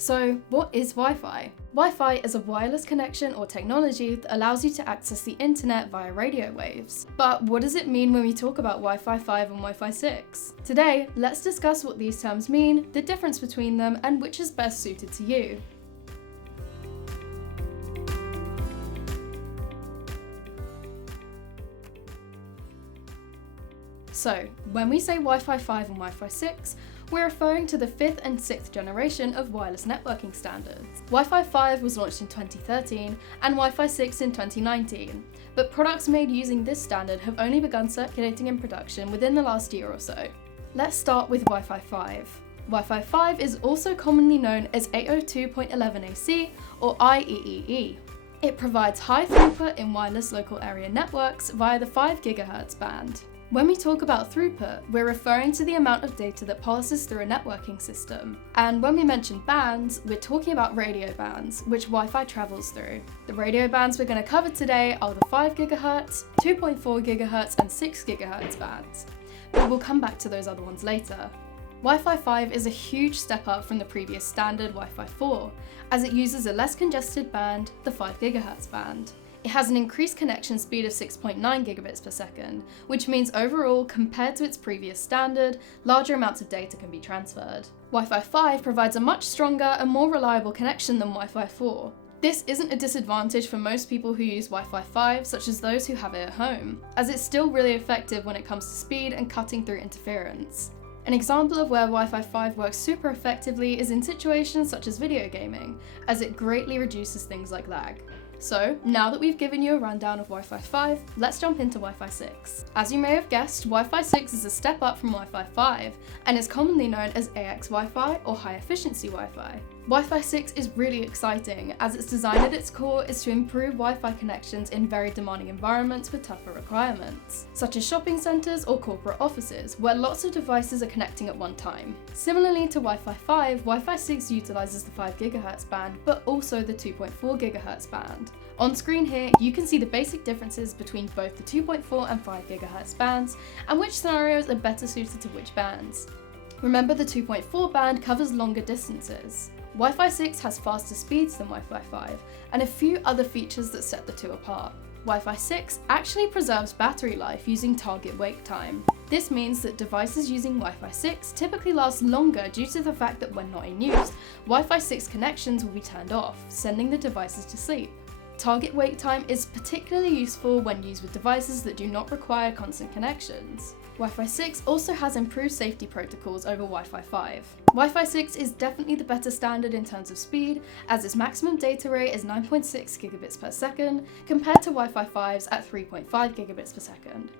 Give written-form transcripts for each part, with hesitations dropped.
So, what is Wi-Fi? Wi-Fi is a wireless connection or technology that allows you to access the internet via radio waves. But what does it mean when we talk about Wi-Fi 5 and Wi-Fi 6? Today, let's discuss what these terms mean, the difference between them, and which is best suited to you. So, when we say Wi-Fi 5 and Wi-Fi 6, we're referring to the 5th and 6th generation of wireless networking standards. Wi-Fi 5 was launched in 2013 and Wi-Fi 6 in 2019, but products made using this standard have only begun circulating in production within the last year or so. Let's start with Wi-Fi 5. Wi-Fi 5 is also commonly known as 802.11ac or IEEE. It provides high throughput in wireless local area networks via the 5 GHz band. When we talk about throughput, we're referring to the amount of data that passes through a networking system. And when we mention bands, we're talking about radio bands, which Wi-Fi travels through. The radio bands we're going to cover today are the 5 GHz, 2.4 GHz, and 6 GHz bands. But we'll come back to those other ones later. Wi-Fi 5 is a huge step up from the previous standard Wi-Fi 4, as it uses a less congested band, the 5 GHz band. It has an increased connection speed of 6.9 gigabits per second, which means overall, compared to its previous standard, larger amounts of data can be transferred. Wi-Fi 5 provides a much stronger and more reliable connection than Wi-Fi 4. This isn't a disadvantage for most people who use Wi-Fi 5, such as those who have it at home, as it's still really effective when it comes to speed and cutting through interference. An example of where Wi-Fi 5 works super effectively is in situations such as video gaming, as it greatly reduces things like lag. So, now that we've given you a rundown of Wi-Fi 5, let's jump into Wi-Fi 6. As you may have guessed, Wi-Fi 6 is a step up from Wi-Fi 5 and is commonly known as AX Wi-Fi or High Efficiency Wi-Fi. Wi-Fi 6 is really exciting as its design at its core is to improve Wi-Fi connections in very demanding environments with tougher requirements, such as shopping centres or corporate offices where lots of devices are connecting at one time. Similarly to Wi-Fi 5, Wi-Fi 6 utilises the 5 GHz band but also the 2.4 GHz band. On screen here, you can see the basic differences between both the 2.4 and 5 GHz bands and which scenarios are better suited to which bands. Remember, the 2.4 band covers longer distances. Wi-Fi 6 has faster speeds than Wi-Fi 5 and a few other features that set the two apart. Wi-Fi 6 actually preserves battery life using target wake time. This means that devices using Wi-Fi 6 typically last longer due to the fact that when not in use, Wi-Fi 6 connections will be turned off, sending the devices to sleep. Target wake time is particularly useful when used with devices that do not require constant connections. Wi-Fi 6 also has improved safety protocols over Wi-Fi 5. Wi-Fi 6 is definitely the better standard in terms of speed, as its maximum data rate is 9.6 gigabits per second, compared to Wi-Fi 5's at 3.5 gigabits per second.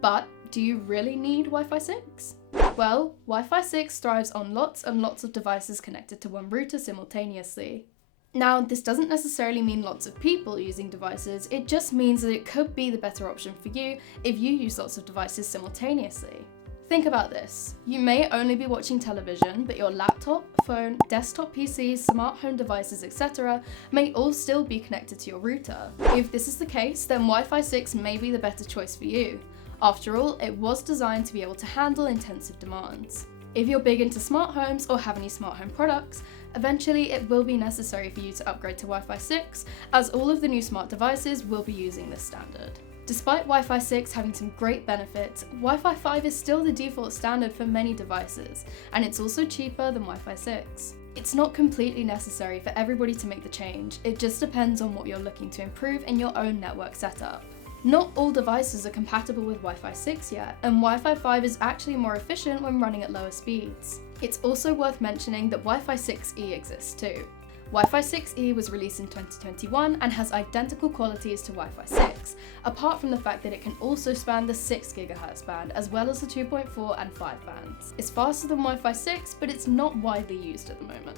But do you really need Wi-Fi 6? Well, Wi-Fi 6 thrives on lots and lots of devices connected to one router simultaneously. Now, this doesn't necessarily mean lots of people using devices, it just means that it could be the better option for you if you use lots of devices simultaneously. Think about this. You may only be watching television, but your laptop, phone, desktop PCs, smart home devices, etc. may all still be connected to your router. If this is the case, then Wi-Fi 6 may be the better choice for you. After all, it was designed to be able to handle intensive demands. If you're big into smart homes or have any smart home products, eventually it will be necessary for you to upgrade to Wi-Fi 6, as all of the new smart devices will be using this standard. Despite Wi-Fi 6 having some great benefits, Wi-Fi 5 is still the default standard for many devices, and it's also cheaper than Wi-Fi 6. It's not completely necessary for everybody to make the change, it just depends on what you're looking to improve in your own network setup. Not all devices are compatible with Wi-Fi 6 yet, and Wi-Fi 5 is actually more efficient when running at lower speeds. It's also worth mentioning that Wi-Fi 6E exists too. Wi-Fi 6E was released in 2021 and has identical qualities to Wi-Fi 6, apart from the fact that it can also span the 6 GHz band as well as the 2.4 and 5 bands. It's faster than Wi-Fi 6, but it's not widely used at the moment.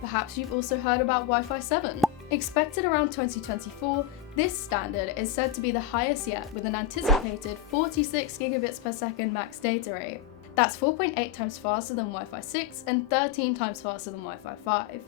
Perhaps you've also heard about Wi-Fi 7. Expected around 2024, this standard is said to be the highest yet, with an anticipated 46 gigabits per second max data rate. That's 4.8 times faster than Wi-Fi 6 and 13 times faster than Wi-Fi 5.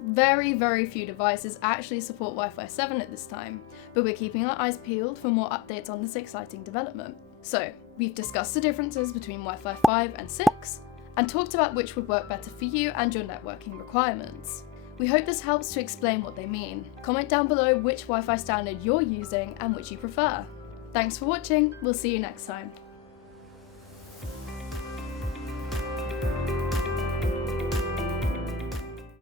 Very few devices actually support Wi-Fi 7 at this time, but we're keeping our eyes peeled for more updates on this exciting development. So, we've discussed the differences between Wi-Fi 5 and 6, and talked about which would work better for you and your networking requirements. We hope this helps to explain what they mean. Comment down below which Wi-Fi standard you're using and which you prefer. Thanks for watching, we'll see you next time.